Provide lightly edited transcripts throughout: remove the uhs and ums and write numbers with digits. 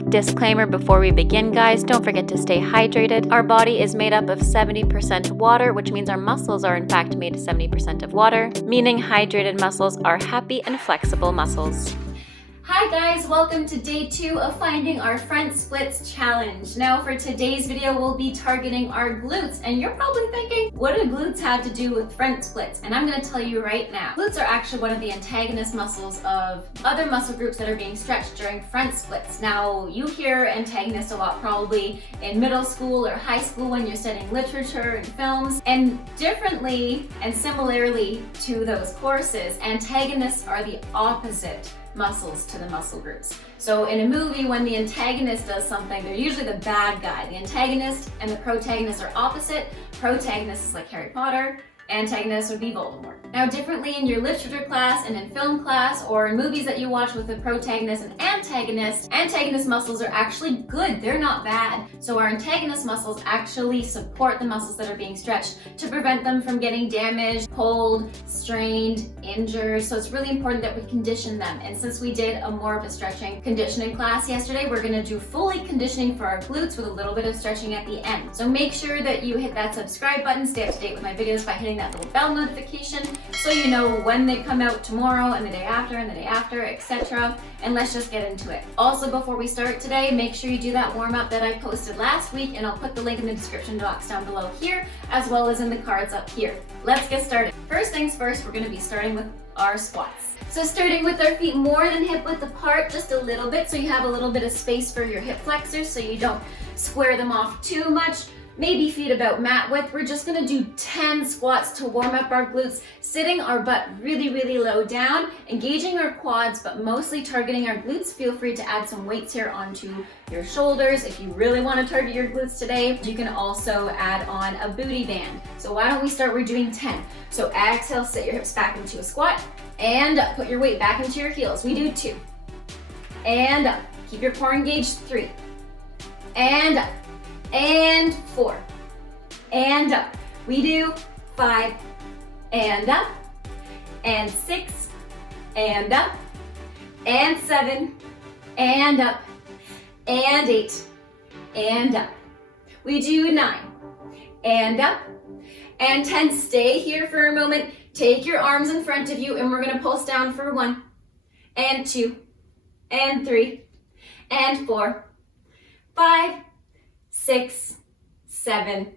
quick disclaimer before we begin, guys. Don't forget to stay hydrated. Our body is made up of 70% water, which means our muscles are in fact made of 70% of water, meaning hydrated muscles are happy and flexible muscles. Hi guys, welcome to day 2 of finding our front splits challenge. Now for today's video, we'll be targeting our glutes, and you're probably thinking, what do glutes have to do with front splits? And I'm gonna tell you right now. Glutes are actually one of the antagonist muscles of other muscle groups that are being stretched during front splits. Now you hear antagonist a lot probably in middle school or high school when you're studying literature and films. And differently and similarly to those courses, antagonists are the opposite muscles to the muscle groups. So in a movie, when the antagonist does something, they're usually the bad guy. The antagonist and the protagonist are opposite. Protagonist is like Harry Potter. Antagonist would be Voldemort. Now differently in your literature class and in film class or in movies that you watch with the protagonist and antagonist muscles are actually good, they're not bad. So our antagonist muscles actually support the muscles that are being stretched to prevent them from getting damaged, pulled, strained, injured. So it's really important that we condition them. And since we did a more of a stretching conditioning class yesterday, we're gonna do fully conditioning for our glutes with a little bit of stretching at the end. So make sure that you hit that subscribe button, stay up to date with my videos by hitting that little bell notification so you know when they come out tomorrow and the day after, etc. And let's just get into it. Also, before we start today, make sure you do that warm-up that I posted last week, and I'll put the link in the description box down below here, as well as in the cards up here. Let's get started. First things first, we're gonna be starting with our squats. So starting with our feet more than hip width apart, just a little bit, so you have a little bit of space for your hip flexors so you don't square them off too much. Maybe feet about mat width. We're just gonna do 10 squats to warm up our glutes, sitting our butt really, really low down, engaging our quads, but mostly targeting our glutes. Feel free to add some weights here onto your shoulders. If you really wanna target your glutes today, you can also add on a booty band. So why don't we start, we're doing 10. So exhale, sit your hips back into a squat, and up. Put your weight back into your heels. We do 2, and up. Keep your core engaged, 3, and up. And 4, and up. We do 5, and up, and 6, and up, and 7, and up, and 8, and up. We do 9, and up, and 10. Stay here for a moment. Take your arms in front of you, and we're gonna pulse down for 1, and 2, and 3, and 4, 5, 6, 7,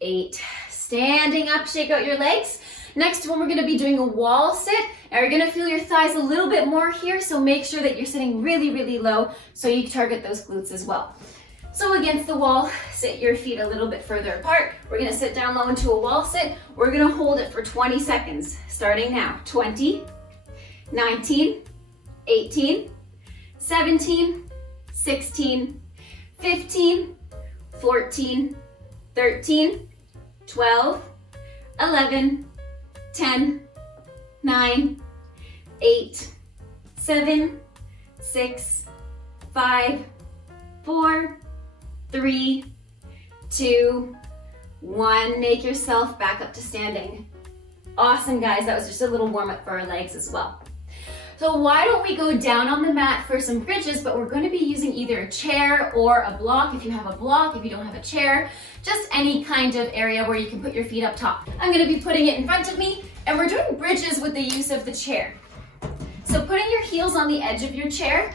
8. Standing up, shake out your legs. Next one, we're gonna be doing a wall sit. Now you're gonna feel your thighs a little bit more here, so make sure that you're sitting really, really low so you target those glutes as well. So against the wall, sit your feet a little bit further apart. We're gonna sit down low into a wall sit. We're gonna hold it for 20 seconds, starting now. 20, 19, 18, 17, 16, 15, 14, 13, 12, 11, 10, 9, 8, 7, 6, 5, 4, 3, 2, 1. Make yourself back up to standing. Awesome, guys. That was just a little warm up for our legs as well. So why don't we go down on the mat for some bridges, but we're going to be using either a chair or a block. If you have a block, if you don't have a chair, just any kind of area where you can put your feet up top. I'm going to be putting it in front of me, and we're doing bridges with the use of the chair. So putting your heels on the edge of your chair,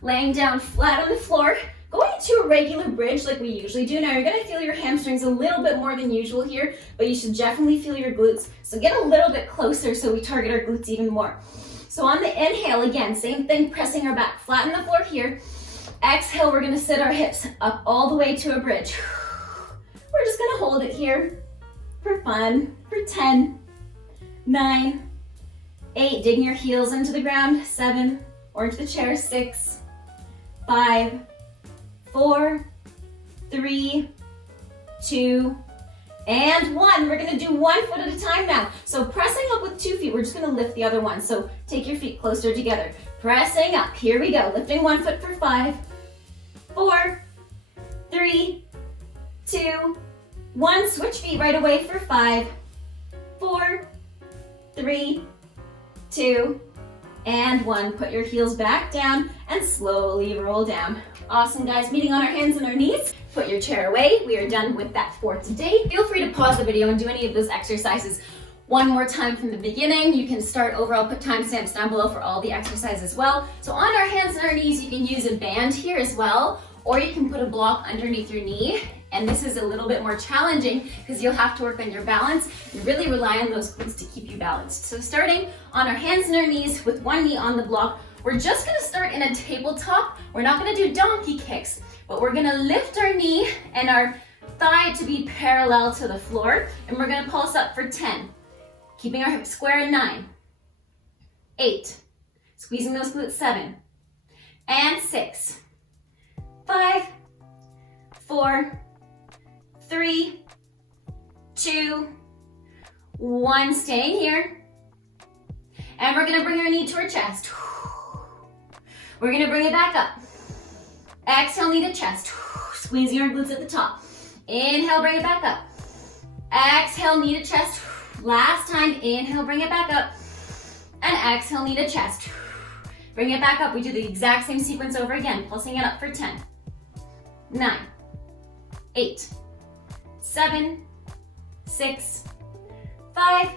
laying down flat on the floor, going into a regular bridge like we usually do. Now you're going to feel your hamstrings a little bit more than usual here, but you should definitely feel your glutes. So get a little bit closer so we target our glutes even more. So on the inhale, again, same thing, pressing our back flat on the floor here. Exhale, we're gonna sit our hips up all the way to a bridge. We're just gonna hold it here for fun, for 10, 9, 8, digging your heels into the ground, 7, or into the chair, 6, 5, 4, 3, 2, and 1. We're gonna do 1 foot at a time now. So pressing up with 2 feet, we're just gonna lift the other one. So take your feet closer together. Pressing up, here we go. Lifting 1 foot for 5, 4, 3, 2, 1. Switch feet right away for 5, 4, 3, 2, and 1. Put your heels back down and slowly roll down. Awesome, guys. Meeting on our hands and our knees. Put your chair away. We are done with that for today. Feel free to pause the video and do any of those exercises one more time from the beginning. You can start over. I'll put timestamps down below for all the exercises as well. So on our hands and our knees, you can use a band here as well, or you can put a block underneath your knee. And this is a little bit more challenging because you'll have to work on your balance and really rely on those glutes to keep you balanced. So starting on our hands and our knees with one knee on the block, we're just gonna start in a tabletop. We're not gonna do donkey kicks, but we're gonna lift our knee and our thigh to be parallel to the floor, and we're gonna pulse up for 10. Keeping our hips square in 9, 8, squeezing those glutes 7, and 6, 5, 4, 3, 2, 1, staying here. And we're gonna bring our knee to our chest. We're gonna bring it back up. Exhale, knee to chest. Squeezing our glutes at the top. Inhale, bring it back up. Exhale, knee to chest. Last time, inhale, bring it back up. And exhale, knee to chest. Bring it back up. We do the exact same sequence over again, pulsing it up for 10, 9, 8, 7, 6, 5,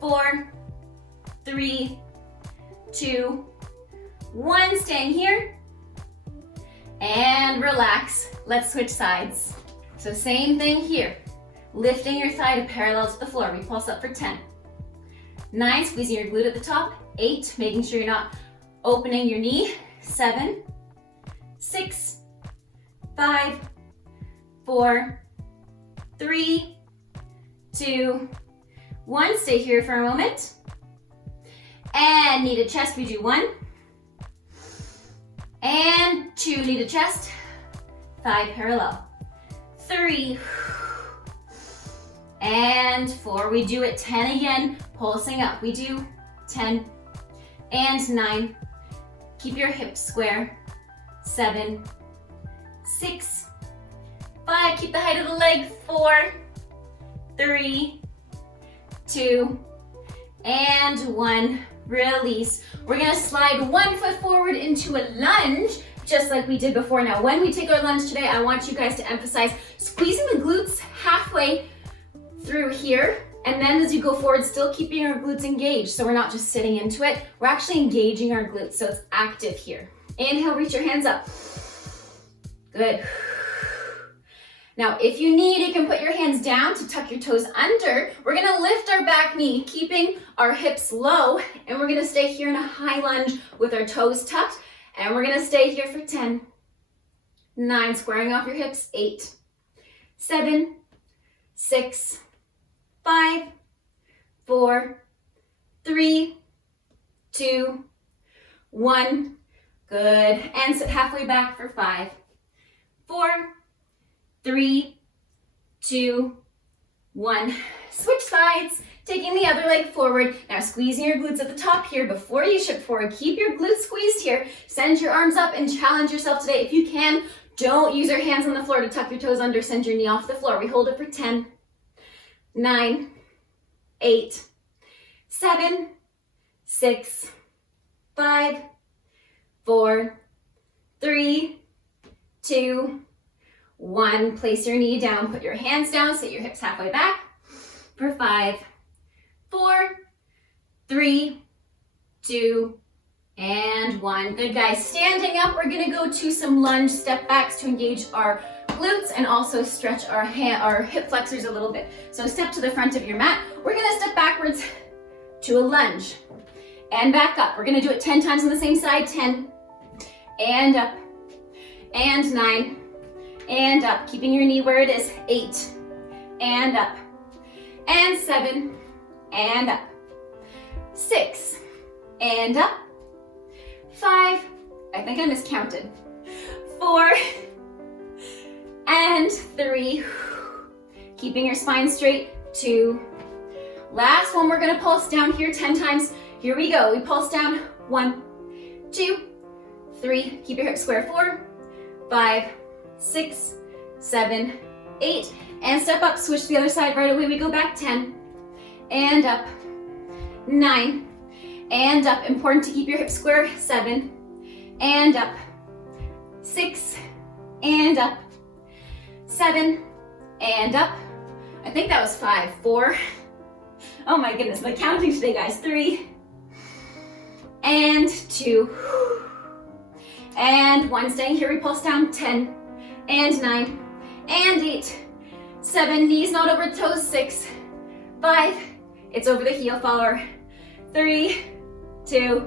4, 3, 2, 1. Staying here. And relax. Let's switch sides. So same thing here. Lifting your thigh to parallel to the floor. We pulse up for 10, 9, squeezing your glute at the top. 8, making sure you're not opening your knee. 7, 6, 5, 4, 3, 2, 1. Stay here for a moment. And knee to chest, we do 1. And 2, knee to chest. Thigh parallel. 3. And 4. We do it 10 again, pulsing up. We do 10 and 9. Keep your hips square. 7, 6, 5. Keep the height of the leg. 4, 3, 2, and 1. Release. We're gonna slide one foot forward into a lunge, just like we did before. Now, when we take our lunge today, I want you guys to emphasize squeezing the glutes halfway through here, and then as you go forward, still keeping our glutes engaged. So we're not just sitting into it, we're actually engaging our glutes, so it's active here. Inhale, reach your hands up. Good. Now, if you need, you can put your hands down to tuck your toes under. We're gonna lift our back knee, keeping our hips low, and we're gonna stay here in a high lunge with our toes tucked, and we're gonna stay here for 10, 9, squaring off your hips. 8, 7, 6, 5, 4, 3, 2, 1. Good. And sit halfway back for 5, 4, 3, 2, 1. Switch sides, taking the other leg forward. Now squeezing your glutes at the top here before you shift forward. Keep your glutes squeezed here. Send your arms up and challenge yourself today. If you can, don't use your hands on the floor to tuck your toes under. Send your knee off the floor. We hold it for 10, 9, 8, 7, 6, 5, 4, 3, 2, 1. Place your knee down, put your hands down, sit your hips halfway back for 5, 4, 3, 2, and 1. Good, guys. Standing up, we're gonna go to some lunge step backs to engage our glutes and also stretch our hip flexors a little bit. So step to the front of your mat. We're gonna step backwards to a lunge and back up. We're gonna do it 10 times on the same side. 10, and up, and 9, and up, keeping your knee where it is. 8, and up, and 7, and up, 6, and up, 5, I think I miscounted, 4, and 3, keeping your spine straight. 2, last one, we're gonna pulse down here 10 times. Here we go, we pulse down. 1, 2, 3, keep your hips square. 4, 5, 6, 7, 8, and step up, switch to the other side right away. We go back. 10, and up, 9, and up. Important to keep your hips square. 7, and up. 6, and up. 7, and up. I think that was 5, 4. Oh my goodness, the counting today, guys. 3, and 2, and 1. Staying here, we pulse down. 10, and 9, and 8, 7, knees not over toes. 6, 5, it's over the heel follower. 3, 2,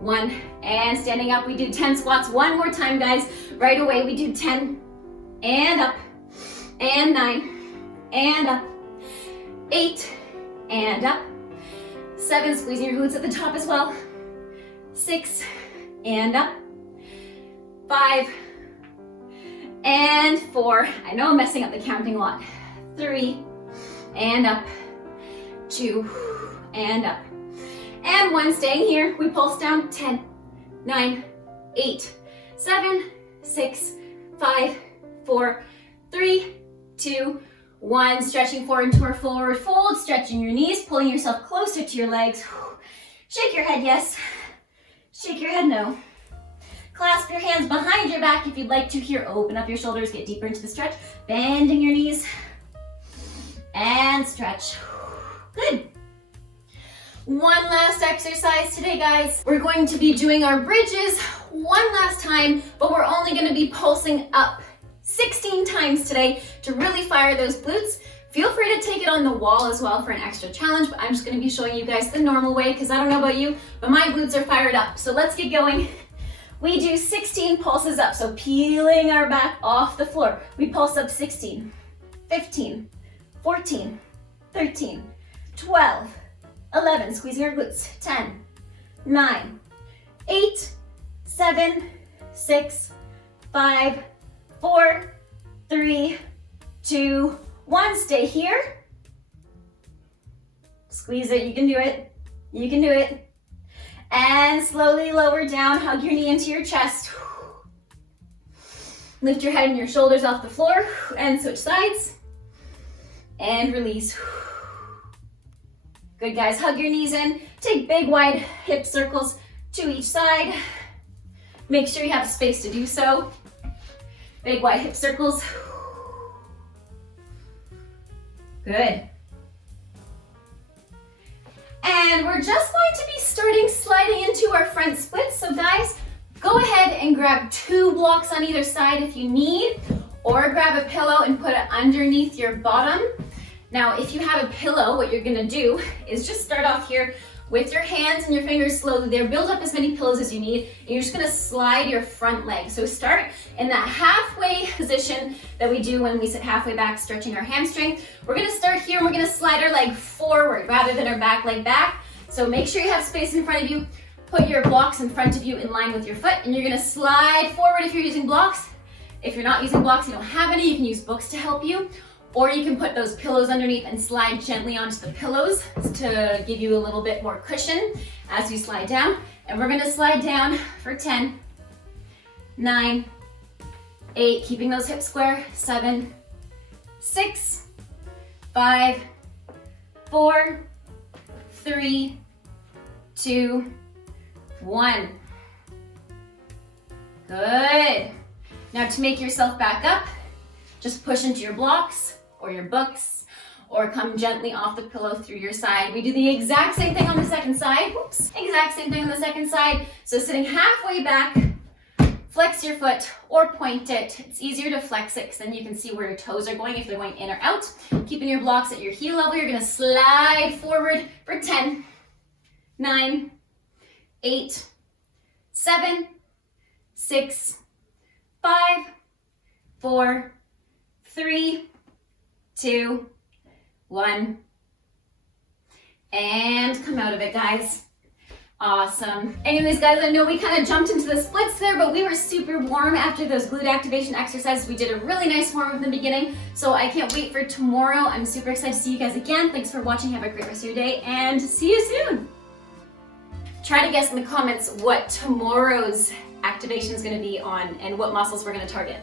1, and standing up. We do 10 squats. One more time, guys. Right away, we do 10, and up, and 9, and up, 8, and up, 7, squeezing your glutes at the top as well. 6, and up, 5, and 4. I know I'm messing up the counting a lot. 3, and up, 2, and up, and 1. Staying here, we pulse down. 10, 9, 8, 7, 6, 5, 4, 3, 2, 1. Stretching forward into our forward fold, stretching your knees, pulling yourself closer to your legs. Shake your head, yes. Shake your head, no. Clasp your hands behind your back if you'd like to here. Open up your shoulders, get deeper into the stretch. Bending your knees. And stretch. Good. One last exercise today, guys. We're going to be doing our bridges one last time, but we're only going to be pulsing up 16 times today to really fire those glutes. Feel free to take it on the wall as well for an extra challenge, but I'm just going to be showing you guys the normal way because I don't know about you, but my glutes are fired up. So let's get going. We do 16 pulses up, so peeling our back off the floor. We pulse up 16, 15, 14, 13, 12, 11, squeezing our glutes, 10, 9, 8, 7, 6, 5, 4, 3, 2, 1. Stay here. Squeeze it, you can do it. You can do it. And slowly lower down, hug your knee into your chest. Lift your head and your shoulders off the floor and switch sides. And release. Good, guys, hug your knees in. Take big wide hip circles to each side. Make sure you have space to do so. Big wide hip circles. Good. And we're just going to be sliding into our front splits. So guys, go ahead and grab 2 blocks on either side if you need, or grab a pillow and put it underneath your bottom. Now, if you have a pillow, what you're gonna do is just start off here with your hands and your fingers slowly there. Build up as many pillows as you need, and you're just gonna slide your front leg. So start in that halfway position that we do when we sit halfway back, stretching our hamstring. We're gonna start here and we're gonna slide our leg forward rather than our back leg back. So make sure you have space in front of you. Put your blocks in front of you in line with your foot, and you're gonna slide forward if you're using blocks. If you're not using blocks, you don't have any, you can use books to help you. Or you can put those pillows underneath and slide gently onto the pillows to give you a little bit more cushion as you slide down. And we're gonna slide down for 10, 9, 8, keeping those hips square, 7, 6, 5, 4, 3, 2, 1. Good. Now to make yourself back up, just push into your blocks or your books, or come gently off the pillow through your side. We do the exact same thing on the second side. Whoops. Exact same thing on the second side. So sitting halfway back, flex your foot or point it. It's easier to flex it because then you can see where your toes are going, if they're going in or out. Keeping your blocks at your heel level, you're gonna slide forward for 10, 9, 8, 7, 6, 5, 4, 3, 2, 1, and come out of it, guys. Awesome. Anyways, guys, I know we kind of jumped into the splits there, but we were super warm after those glute activation exercises. We did a really nice warm up in the beginning, so I can't wait for tomorrow. I'm super excited to see you guys again. Thanks for watching. Have a great rest of your day, and see you soon. Try to guess in the comments what tomorrow's activation is going to be on and what muscles we're going to target.